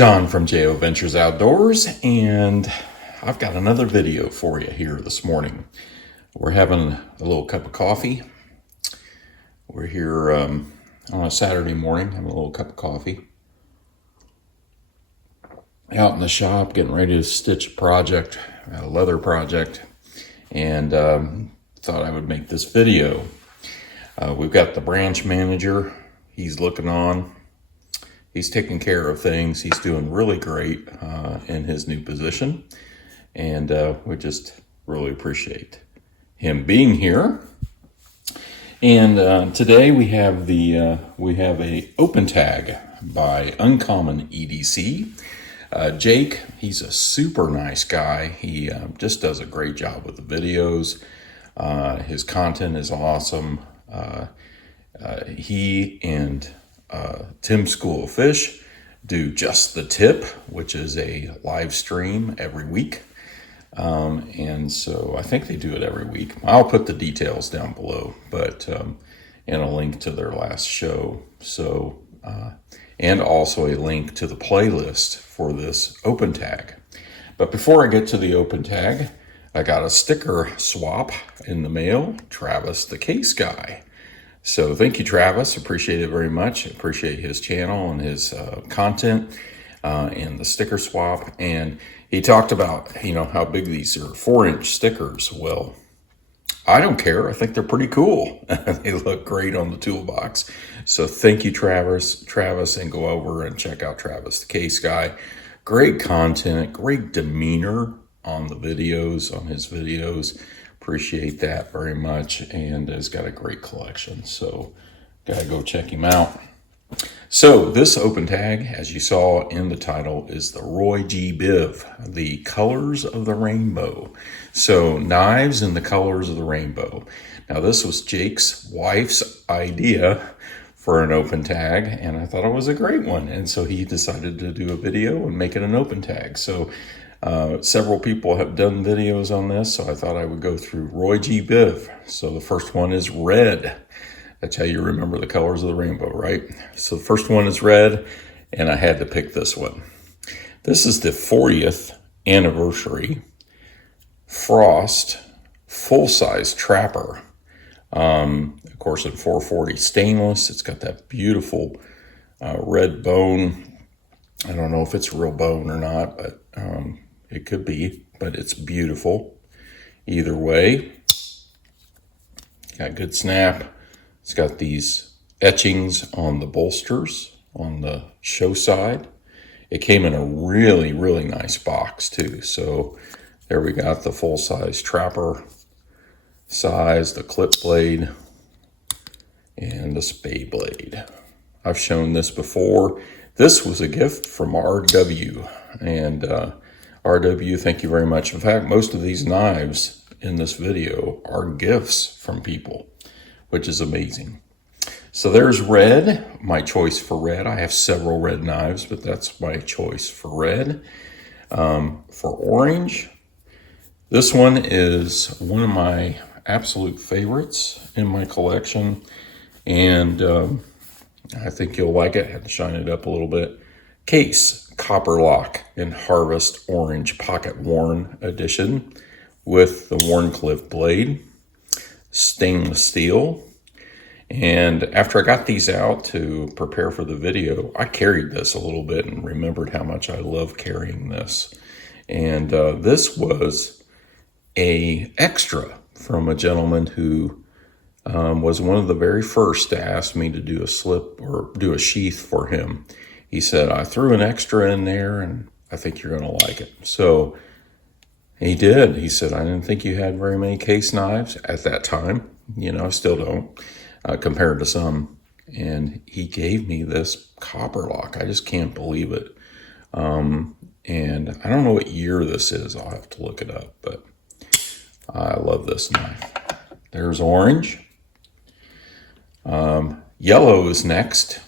John from J.O. Ventures Outdoors, and I've got another video for you here this morning. We're having a little cup of coffee. We're here on a Saturday morning, having a little cup of coffee. Out in the shop, getting ready to stitch a project, a leather project, and thought I would make this video. We've got the branch manager. He's looking on. He's taking care of things. He's doing really great in his new position, and we just really appreciate him being here. And today we have a open tag by Uncommon EDC. Jake, he's a super nice guy. He just does a great job with the videos. His content is awesome. He and Tim School of Fish do Just the Tip, which is a live stream every week. And so I think they do it every week. I'll put the details down below, but and a link to their last show. So and also a link to the playlist for this open tag. But before I get to the open tag, I got a sticker swap in the mail. Travis the Case Guy. So thank you, Travis. Appreciate it very much. Appreciate his channel and his content and the sticker swap. And he talked about, how big these are, 4-inch stickers. Well, I don't care. I think they're pretty cool. They look great on the toolbox. So thank you, Travis, and go over and check out Travis the Case Guy. Great content, great demeanor on the videos, on his videos. Appreciate that very much, and has got a great collection, so gotta go check him out. So this open tag, as you saw in the title, is the R.O.Y.G.B.I.V, the colors of the rainbow. So knives in the colors of the rainbow. Now this was Jake's wife's idea for an open tag, and I thought it was a great one, and so he decided to do a video and make it an open tag. So several people have done videos on this, so I thought I would go through R.O.Y.G.B.I.V. So the first one is red. That's how you remember the colors of the rainbow, right? So the first one is red, and I had to pick this one. This is the 40th anniversary Frost full-size trapper. Of course, in 440 stainless. It's got that beautiful red bone. I don't know if it's real bone or not, but it could be, but it's beautiful. Either way, got good snap. It's got these etchings on the bolsters on the show side. It came in a really, really nice box too. So there we got the full-size trapper size, the clip blade, and the spade blade. I've shown this before. This was a gift from R.W. And R.W., thank you very much. In fact, most of these knives in this video are gifts from people, which is amazing. So there's red, my choice for red. I have several red knives, but that's my choice for red. For orange, this one is one of my absolute favorites in my collection, and I think you'll like it. I had to shine it up a little bit. Case Copper Lock in Harvest Orange Pocket Worn Edition with the Warncliffe blade, stainless steel. And after I got these out to prepare for the video, I carried this a little bit and remembered how much I love carrying this. And this was a extra from a gentleman who was one of the very first to ask me to do a slip or do a sheath for him. He said, I threw an extra in there and I think you're going to like it. So he did. He said, I didn't think you had very many case knives at that time. I still don't, compared to some. And he gave me this copper lock. I just can't believe it. And I don't know what year this is. I'll have to look it up, but I love this knife. There's orange. Yellow is next.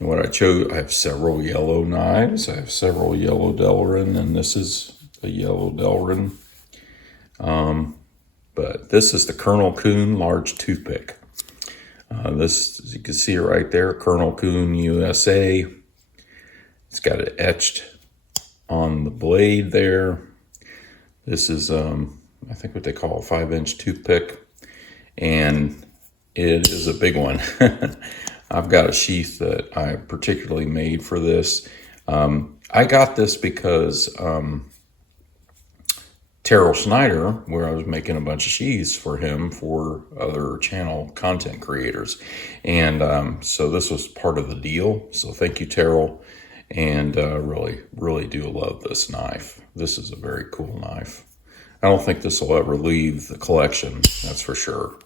And what I chose, I have several yellow knives. I have several yellow Delrin, and this is a yellow Delrin. But this is the Colonel Coon large toothpick. This, as you can see right there, Colonel Coon USA. It's got it etched on the blade there. This is, I think what they call a 5-inch toothpick, and it is a big one. I've got a sheath that I particularly made for this. I got this because Terrill Schneider, where I was making a bunch of sheaths for him for other channel content creators. And so this was part of the deal. So thank you, Terrill. And really, really do love this knife. This is a very cool knife. I don't think this will ever leave the collection, that's for sure.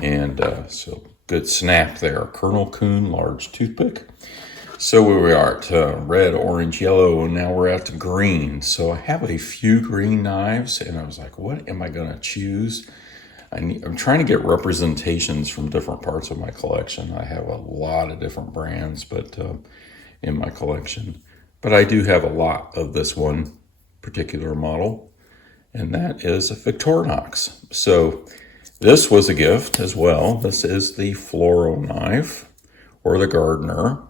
And so good snap there. Colonel Coon large toothpick. So where we are at red, orange, yellow, and now we're at the green. So I have a few green knives, and I was like, what am I going to choose? I'm trying to get representations from different parts of my collection. I have a lot of different brands, but in my collection. But I do have a lot of this one particular model, and that is a Victorinox. So this was a gift as well. This is the Fluoro knife, or the Gardener.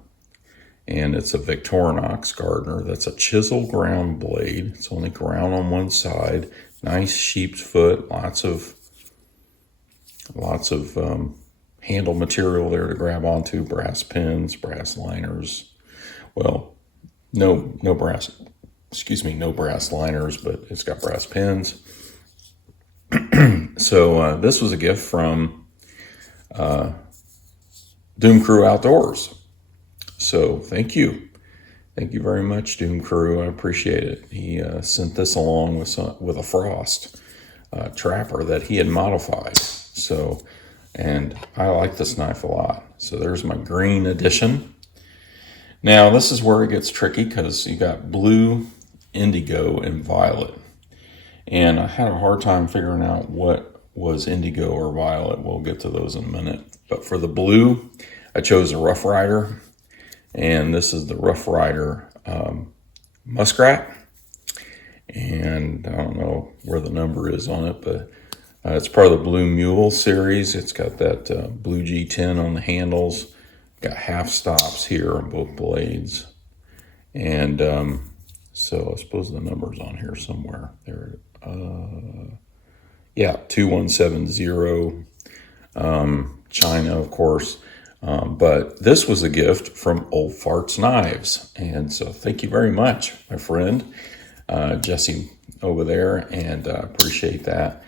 And it's a Victorinox Gardener. That's a chisel ground blade. It's only ground on one side. Nice sheep's foot. Lots of handle material there to grab onto. Brass pins, brass liners. Well, no brass liners, but it's got brass pins. So this was a gift from Doom Crew Outdoors. So thank you. Thank you very much, Doom Crew. I appreciate it. He sent this along with a Frost trapper that he had modified. So, and I like this knife a lot. So there's my green edition. Now this is where it gets tricky because you got blue, indigo, and violet. And I had a hard time figuring out what was indigo or violet. We'll get to those in a minute. But for the blue, I chose a Rough Rider. And this is the Rough Rider Muskrat. And I don't know where the number is on it, but it's part of the Blue Mule series. It's got that blue G10 on the handles. Got half stops here on both blades. And so I suppose the number's on here somewhere. There, yeah, 2170. China, of course. But this was a gift from Old Farts Knives. And so thank you very much, my friend, Jesse over there, and appreciate that.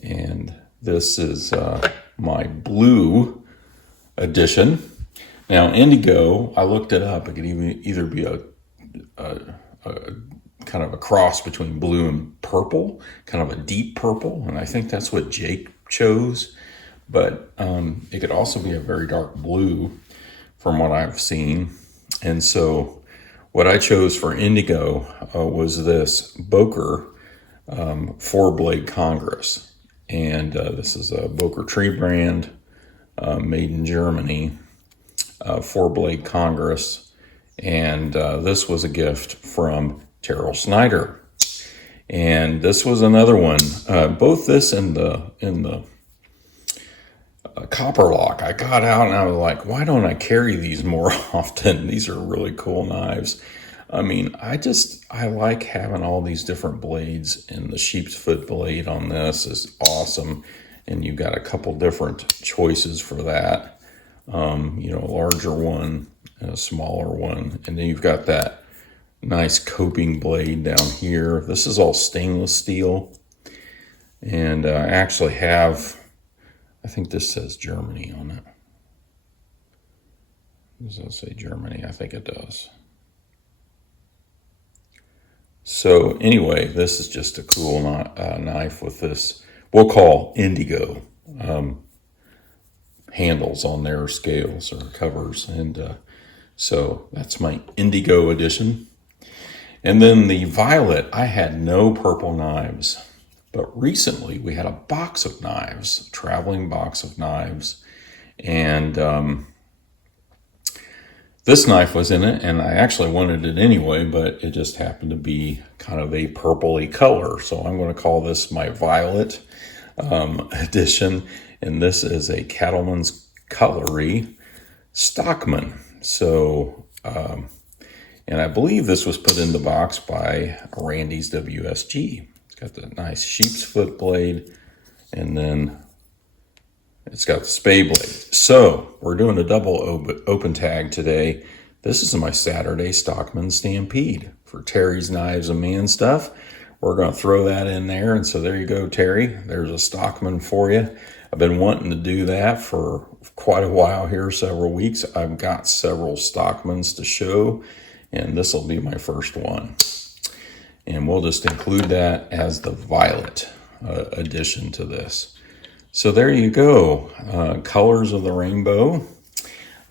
And this is my blue edition. Now, indigo, I looked it up. It could either be a kind of a cross between blue and purple, kind of a deep purple. And I think that's what Jake chose. But it could also be a very dark blue from what I've seen. And so what I chose for indigo was this Boker 4-blade Congress. And this is a Boker tree brand made in Germany, 4-blade Congress. And this was a gift from Terrill Schneider. And this was another one, both this and the copper lock. I got out and I was like, why don't I carry these more often? These are really cool knives. I mean, I like having all these different blades, and the sheep's foot blade on this is awesome. And you've got a couple different choices for that. You know, a larger one and a smaller one. And then you've got that nice coping blade down here. This is all stainless steel. And I actually have, I think this says Germany on it. Does that say Germany? I think it does. So anyway, this is just a cool knife with this, we'll call indigo handles on their scales or covers. And so that's my indigo edition. And then the violet, I had no purple knives. But recently we had a box of knives, a traveling box of knives, and this knife was in it, and I actually wanted it anyway, but it just happened to be kind of a purpley color. So I'm going to call this my violet edition, and this is a Cattleman's Cutlery Stockman. So, And I believe this was put in the box by Randy's WSG. It's got the nice sheep's foot blade, and then it's got the spay blade. So we're doing a double open tag today. This is my Saturday Stockman Stampede for Terry's Knives and Man Stuff. We're going to throw that in there. And so there you go, Terry. There's a Stockman for you. I've been wanting to do that for quite a while here, several weeks. I've got several Stockmans to show, and this will be my first one. And we'll just include that as the violet addition to this. So there you go. Colors of the Rainbow.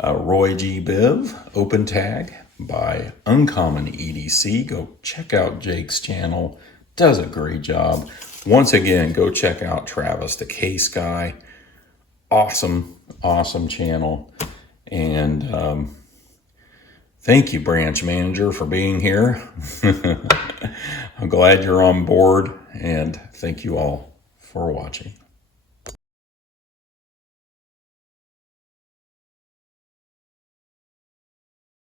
R.O.Y.G.B.I.V. Open Tag by Uncommon EDC. Go check out Jake's channel. Does a great job. Once again, go check out Travis, the Case Guy. Awesome channel. And thank you, Branch Manager, for being here. I'm glad you're on board, and thank you all for watching.